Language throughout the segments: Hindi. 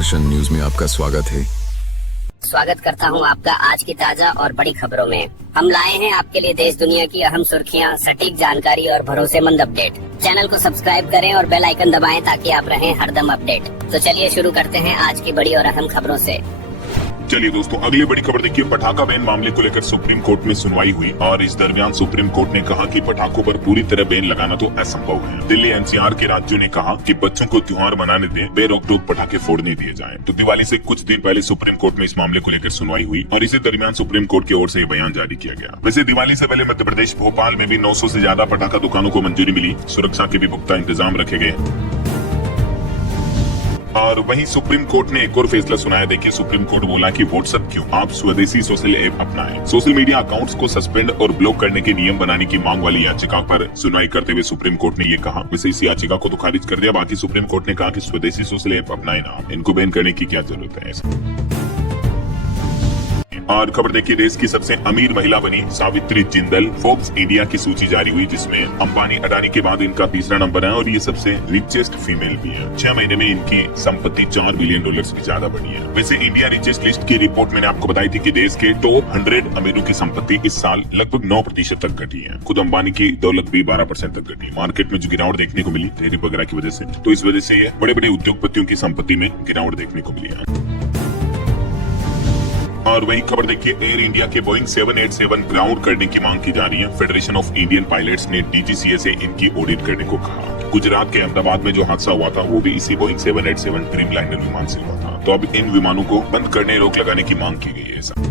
दर्शन न्यूज में आपका स्वागत है। स्वागत करता हूं आपका आज की ताजा और बड़ी खबरों में। हम लाए हैं आपके लिए देश दुनिया की अहम सुर्खियां, सटीक जानकारी और भरोसेमंद अपडेट। चैनल को सब्सक्राइब करें और बेल आइकन दबाएं ताकि आप रहें हरदम अपडेट। तो चलिए शुरू करते हैं आज की बड़ी और अहम खबरों से। चलिए दोस्तों, अगली बड़ी खबर देखिए। पटाखा बैन मामले को लेकर सुप्रीम कोर्ट में सुनवाई हुई और इस दरमियान सुप्रीम कोर्ट ने कहा कि पटाखों पर पूरी तरह बैन लगाना तो असंभव है। दिल्ली एनसीआर के राज्यों ने कहा कि बच्चों को त्योहार मनाने दें, बेरोक टोक पटाखे फोड़ने दिए जाएं। तो दिवाली से कुछ दिन पहले सुप्रीम कोर्ट में इस मामले को लेकर सुनवाई हुई और इसी दरमियान सुप्रीम कोर्ट की ओर से बयान जारी किया गया। वैसे दिवाली से पहले मध्य प्रदेश भोपाल में भी 900 से ज्यादा पटाखा दुकानों को मंजूरी मिली। सुरक्षा के भी पुख्ता इंतजाम रखे गए। और वहीं सुप्रीम कोर्ट ने एक और फैसला सुनाया। देखिए, सुप्रीम कोर्ट बोला कि व्हाट्सएप क्यों, आप स्वदेशी सोशल ऐप अपनाएं। सोशल मीडिया अकाउंट्स को सस्पेंड और ब्लॉक करने के नियम बनाने की मांग वाली याचिका पर सुनवाई करते हुए सुप्रीम कोर्ट ने ये कहा। वैसे इस याचिका को तो खारिज कर दिया। बाकी सुप्रीम कोर्ट ने कहा कि स्वदेशी सोशल ऐप अपनाएं ना, इनको बैन करने की क्या जरूरत है। और खबर देखिए, देश की सबसे अमीर महिला बनी सावित्री जिंदल। फोर्ब्स इंडिया की सूची जारी हुई जिसमें अंबानी अडानी के बाद इनका तीसरा नंबर है और ये सबसे रिचेस्ट फीमेल भी है। 6 महीने में इनकी संपत्ति $4 बिलियन से ज्यादा बढ़ी है। वैसे इंडिया रिचेस्ट लिस्ट की रिपोर्ट मैंने आपको बताई थी कि देश के टॉप 100 अमीरों की संपत्ति इस साल लगभग 9% तक घटी है। खुद अंबानी की दौलत भी 12% तक घटी। मार्केट में जो गिरावट देखने को मिली टैरिफ वगैरह की वजह से, तो इस वजह से ये बड़े बड़े उद्योगपतियों की संपत्ति में गिरावट देखने को मिली है। और वही खबर देखिए, एयर इंडिया के बोइंग 787 ग्राउंड करने की मांग की जा रही है। फेडरेशन ऑफ इंडियन पायलट्स ने डीजीसीए से इनकी ऑडिट करने को कहा। गुजरात के अहमदाबाद में जो हादसा हुआ था वो भी इसी बोइंग 787 ड्रीमलाइनर विमान से हुआ था। तो अब इन विमानों को बंद करने, रोक लगाने की मांग की गई है।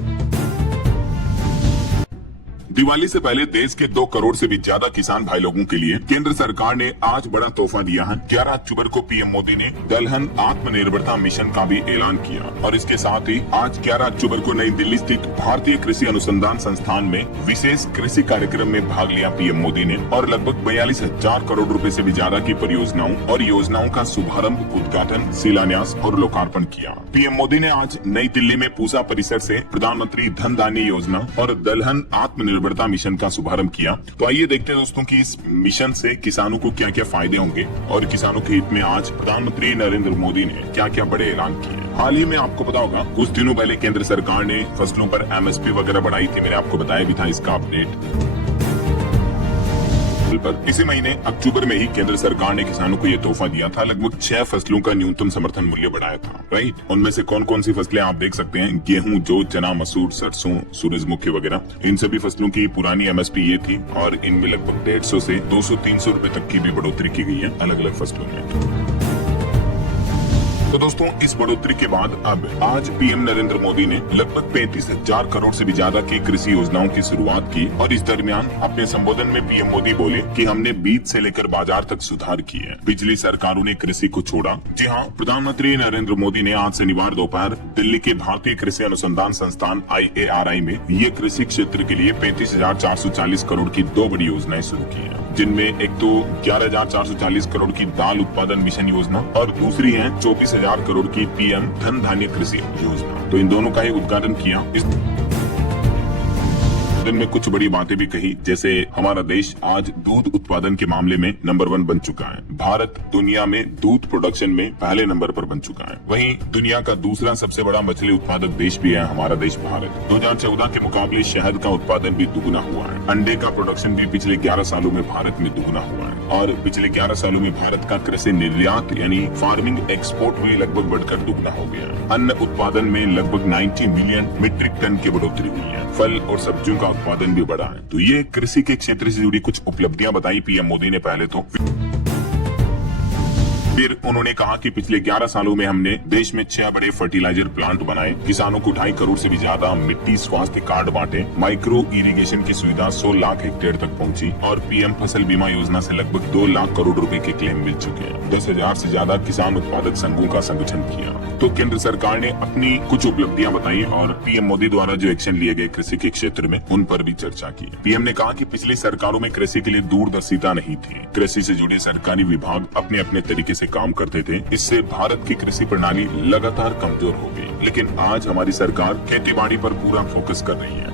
दिवाली से पहले देश के 2 करोड़ से भी ज्यादा किसान भाई लोगों के लिए केंद्र सरकार ने आज बड़ा तोहफा दिया है। 11 अक्टूबर को पीएम मोदी ने दलहन आत्मनिर्भरता मिशन का भी ऐलान किया और इसके साथ ही आज 11 अक्टूबर को नई दिल्ली स्थित भारतीय कृषि अनुसंधान संस्थान में विशेष कृषि कार्यक्रम में भाग लिया पीएम मोदी ने और लगभग 42,000 करोड़ रुपए से भी ज्यादा की परियोजनाओं और योजनाओं का शुभारंभ, उद्घाटन, शिलान्यास और लोकार्पण किया। पीएम मोदी ने आज नई दिल्ली में पूसा परिसर से प्रधानमंत्री धन धान्य योजना और दलहन आत्मनिर्भर मिशन का शुभारंभ किया। तो आइए देखते हैं दोस्तों कि इस मिशन से किसानों को क्या क्या फायदे होंगे और किसानों के हित में आज प्रधानमंत्री नरेंद्र मोदी ने क्या क्या बड़े ऐलान किए। हाल ही में आपको पता होगा, कुछ दिनों पहले केंद्र सरकार ने फसलों पर एमएसपी वगैरह बढ़ाई थी। मैंने आपको बताया भी था इसका अपडेट। पर इसी महीने अक्टूबर में ही केंद्र सरकार ने किसानों को ये तोहफा दिया था। लगभग 6 फसलों का न्यूनतम समर्थन मूल्य बढ़ाया था। राइट, उनमें से कौन कौन सी फसलें आप देख सकते हैं। गेहूं, जौ, चना, मसूर, सरसों, सूरजमुखी वगैरह। इन सभी फसलों की पुरानी एमएसपी ये थी और इनमें लगभग 150 से 200-300 रुपए तक की भी बढ़ोतरी की गई है अलग अलग फसलों में। तो दोस्तों, इस बढ़ोतरी के बाद अब आज पीएम नरेंद्र मोदी ने लगभग 35,000 करोड़ से भी ज्यादा की कृषि योजनाओं की शुरुआत की और इस दरमियान अपने संबोधन में पीएम मोदी बोले कि हमने बीज से लेकर बाजार तक सुधार किए। पिछली सरकारों ने कृषि को छोड़ा। जी हाँ, प्रधानमंत्री नरेंद्र मोदी ने आज शनिवार दोपहर दिल्ली के भारतीय कृषि अनुसंधान संस्थान IARI में ये कृषि क्षेत्र के लिए 35,440 करोड़ की 2 बड़ी योजनाएं शुरू की है, जिनमें एक तो 11,440 करोड़ की दाल उत्पादन मिशन योजना और दूसरी है 24,000 करोड़ की पीएम धन धान्य कृषि योजना। तो इन दोनों का ही उद्घाटन किया। इस में कुछ बड़ी बातें भी कही, जैसे हमारा देश आज दूध उत्पादन के मामले में नंबर 1 बन चुका है। भारत दुनिया में दूध प्रोडक्शन में पहले नंबर पर बन चुका है। वहीं दुनिया का दूसरा सबसे बड़ा मछली उत्पादक देश भी है हमारा देश भारत। 2014 के मुकाबले शहद का उत्पादन भी दुगुना हुआ है। अंडे का प्रोडक्शन भी पिछले 11 सालों में भारत में दुगुना हुआ है और पिछले 11 सालों में भारत का कृषि निर्यात यानी फार्मिंग एक्सपोर्ट भी लगभग बढ़कर दुगुना हो गया है। अन्न उत्पादन में लगभग 90 मिलियन मीट्रिक टन की बढ़ोतरी हुई है। फल और सब्जियों का उत्पादन भी बढ़ा है। तो ये कृषि के क्षेत्र से जुड़ी कुछ उपलब्धियां बताई पीएम मोदी ने पहले तो। फिर उन्होंने कहा कि पिछले 11 सालों में हमने देश में 6 बड़े फर्टिलाइजर प्लांट बनाए, किसानों को 2.5 करोड़ से भी ज्यादा मिट्टी स्वास्थ्य कार्ड बांटे, माइक्रो इरिगेशन की सुविधा 100 लाख हेक्टेयर तक पहुंची और पीएम फसल बीमा योजना से लगभग 2 लाख करोड़ रुपए के क्लेम मिल चुके हैं। 10,000 से ज्यादा किसान उत्पादक संघों का संगठन किया। तो केंद्र सरकार ने अपनी कुछ उपलब्धियां बताई और पीएम मोदी द्वारा जो एक्शन लिए गए कृषि के क्षेत्र में उन पर भी चर्चा की। पीएम ने कहा कि पिछली सरकारों में कृषि के लिए दूरदर्शिता नहीं थी। कृषि से जुड़े सरकारी विभाग अपने अपने तरीके से काम करते थे। इससे भारत की कृषि प्रणाली लगातार कमजोर हो गई। लेकिन आज हमारी सरकार खेती बाड़ी पर पूरा फोकस कर रही है।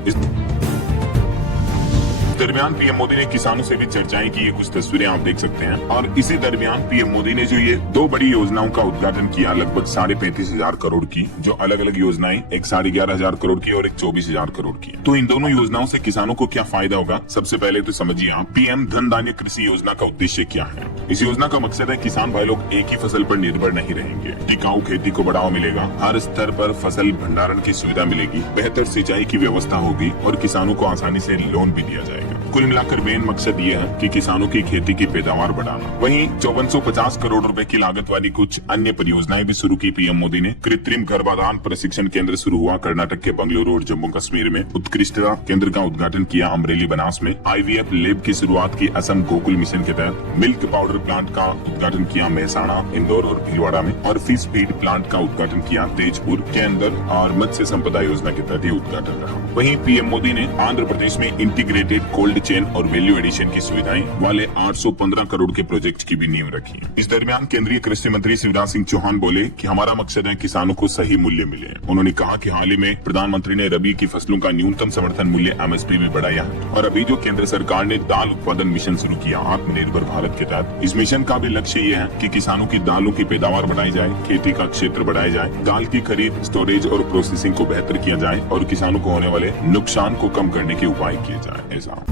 इस दरमियान पीएम मोदी ने किसानों से भी चर्चाएं की, ये कुछ तस्वीरें आप देख सकते हैं। और इसी दरमियान पीएम मोदी ने जो ये 2 बड़ी योजनाओं का उद्घाटन किया, लगभग 35,500 करोड़ की, जो अलग अलग योजनाएं, एक 11,500 करोड़ की और एक 24,000 करोड़ की। तो इन दोनों योजनाओं से किसानों को क्या फायदा होगा, सबसे पहले तो समझिए आप पीएम धन धान्य कृषि योजना का उद्देश्य क्या है। इस योजना का मकसद है किसान भाई लोग एक ही फसल पर निर्भर नहीं रहेंगे, टिकाऊ खेती को बढ़ावा मिलेगा, हर स्तर पर फसल भंडारण की सुविधा मिलेगी, बेहतर सिंचाई की व्यवस्था होगी और किसानों को आसानी से लोन भी दिया जाएगा। कुल मिलाकर मेन मकसद ये है कि किसानों की खेती की पैदावार बढ़ाना। वहीं 5450 करोड़ रुपए की लागत वाली कुछ अन्य परियोजनाएं भी शुरू की पीएम मोदी ने। कृत्रिम गर्भाधान प्रशिक्षण केंद्र शुरू हुआ कर्नाटक के बंगलुरु और जम्मू कश्मीर में। उत्कृष्टता केंद्र का उद्घाटन किया अमरेली बनास में। IVF लैब की शुरुआत की असम गोकुल मिशन के तहत। मिल्क पाउडर प्लांट का उद्घाटन किया महसाणा, इंदौर और भीलवाड़ा में। और फिश फीड प्लांट का उद्घाटन किया तेजपुर के अंदर। और मत्स्य संपदा योजना के तहत उद्घाटन रहा। वहीं पीएम मोदी ने आंध्र प्रदेश में इंटीग्रेटेड कोल्ड चेन और वैल्यू एडिशन की सुविधाएं वाले 815 करोड़ के प्रोजेक्ट की भी नींव रखी। इस दरमियान केंद्रीय कृषि मंत्री शिवराज सिंह चौहान बोले कि हमारा मकसद है किसानों को सही मूल्य मिले। उन्होंने कहा कि हाल ही में प्रधानमंत्री ने रबी की फसलों का न्यूनतम समर्थन मूल्य MSP भी बढ़ाया है। और अभी जो केंद्र सरकार ने दाल उत्पादन मिशन शुरू किया आत्मनिर्भर भारत के तहत, इस मिशन का भी लक्ष्य ये है कि किसानों की दालों की पैदावार बढ़ाई जाए, खेती का क्षेत्र बढ़ाया जाए, दाल की खरीद, स्टोरेज और प्रोसेसिंग को बेहतर किया जाए और किसानों को होने वाले नुकसान को कम करने के उपाय किए जाए। ऐसा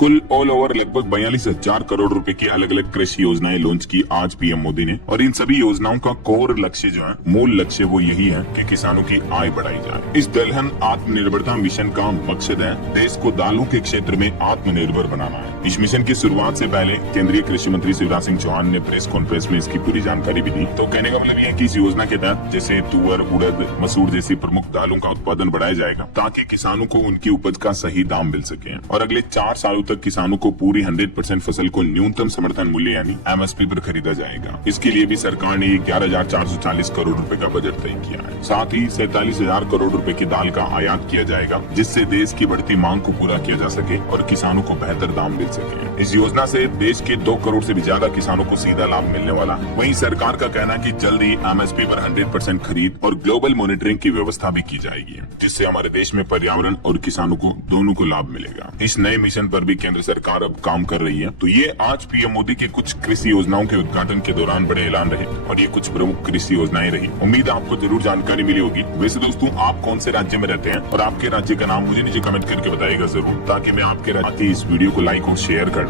कुल ऑल ओवर लगभग 42,000 करोड़ रुपए की अलग अलग कृषि योजनाएं लॉन्च की आज पीएम मोदी ने। और इन सभी योजनाओं का कोर लक्ष्य जो है, मूल लक्ष्य वो यही है कि किसानों की आय बढ़ाई जाए। इस दलहन आत्मनिर्भरता मिशन का मकसद है देश को दालों के क्षेत्र में आत्मनिर्भर बनाना है। इस मिशन की शुरुआत से पहले केंद्रीय कृषि मंत्री शिवराज सिंह चौहान ने प्रेस कॉन्फ्रेंस में इसकी पूरी जानकारी भी दी। तो कहने का मतलब ये है कि इस योजना के तहत जैसे तुअर, उड़द, मसूर जैसी प्रमुख दालों का उत्पादन बढ़ाया जाएगा ताकि किसानों को उनकी उपज का सही दाम मिल सके। और अगले 4 सालों तक किसानों को पूरी 100% फसल को न्यूनतम समर्थन मूल्य यानी MSP पर खरीदा जाएगा। इसके लिए भी सरकार ने 11,440 करोड़ रुपए का बजट तय किया है। साथ ही 47,000 करोड़ रुपए की दाल का आयात किया जाएगा, जिससे देश की बढ़ती मांग को पूरा किया जा सके और किसानों को बेहतर दाम मिल सके। इस योजना से देश के 2 करोड़ से भी ज्यादा किसानों को सीधा लाभ मिलने वाला। वहीं सरकार का कहना है कि जल्द ही MSP पर 100% खरीद और ग्लोबल मॉनिटरिंग की व्यवस्था भी की जाएगी, जिससे हमारे देश में पर्यावरण और किसानों को दोनों को लाभ मिलेगा। इस नए मिशन पर भी केंद्र सरकार अब काम कर रही है। तो ये आज पीएम मोदी के कुछ कृषि योजनाओं के उद्घाटन के दौरान बड़े ऐलान रहे और ये कुछ प्रमुख कृषि योजनाएं रही। उम्मीद है आपको जरूर जानकारी मिली होगी। वैसे दोस्तों, आप कौन से राज्य में रहते हैं और आपके राज्य का नाम मुझे नीचे कमेंट करके बताइएगा जरूर, ताकि मैं आपके राज्य इस वीडियो को लाइक और शेयर कर